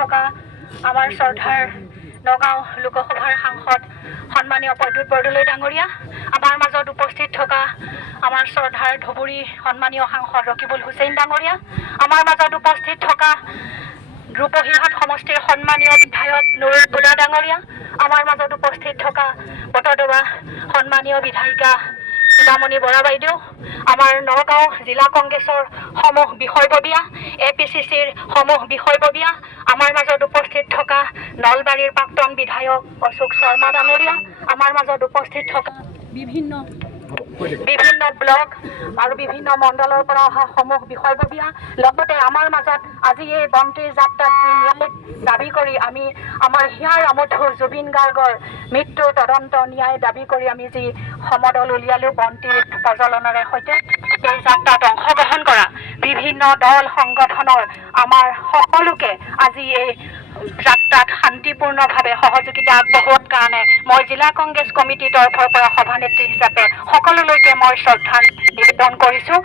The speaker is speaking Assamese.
থকা আমাৰ শ্ৰদ্ধাৰ নগাঁও লোকসভাৰ সাংসদ সন্মানীয় প্ৰদ্যুৎ বৰদলৈ ডাঙৰীয়া, আমাৰ মাজত উপস্থিত থকা আমাৰ শ্ৰদ্ধাৰ ধুবুৰী সন্মানীয় সাংসদ ৰকিবুল হুছেইন ডাঙৰীয়া, আমাৰ মাজত উপস্থিত থকা ৰূপহীহাট সমষ্টিৰ সন্মানীয় বিধায়ক নুৰুল বুদা ডাঙৰীয়া, আমাৰ মাজত উপস্থিত থকা বটদৰা সন্মানীয় বিধায়িকা সীতামণি বৰা বাইদেউ, আমাৰ নগাঁও জিলা কংগ্ৰেছৰ সমূহ বিষয়ববীয়া, APCCৰ সমূহ বিষয়ববীয়া, আমাৰ মাজত উপস্থিত থকা নলবাৰীৰ প্ৰাক্তন বিধায়ক অশোক শৰ্মা ডাঙৰীয়া, আমাৰ মাজত উপস্থিত থকা বিভিন্ন ব্লক আৰু বিভিন্ন মণ্ডলৰ পৰা অহা সমূহ বিষয়ববীয়া, লগতে আমাৰ মাজত আজি এই বন্তিৰ যাত্ৰাত ন্যায় দাবী কৰি আমি আমাৰ হিয়াৰ আমঠু জুবিন গাৰ্গৰ মৃত্যুৰ তদন্ত ন্যায় দাবী কৰি আমি যি সমদল উলিয়ালো বন্তিৰ প্ৰজ্বলনেৰে সৈতে, এই যাত্ৰাত অংশগ্ৰহণ কৰা বিভিন্ন দল সংগঠনৰ আমাৰ সকলোকে আজি এই যাত্ৰাত শান্তিপূৰ্ণভাৱে সহযোগিতা আগবঢ়োৱাৰ কাৰণে মই জিলা কংগ্ৰেছ কমিটিৰ তৰফৰ পৰা সভানেত্ৰী হিচাপে সকলোলৈকে মই শ্ৰদ্ধা নিবেদন কৰিছোঁ।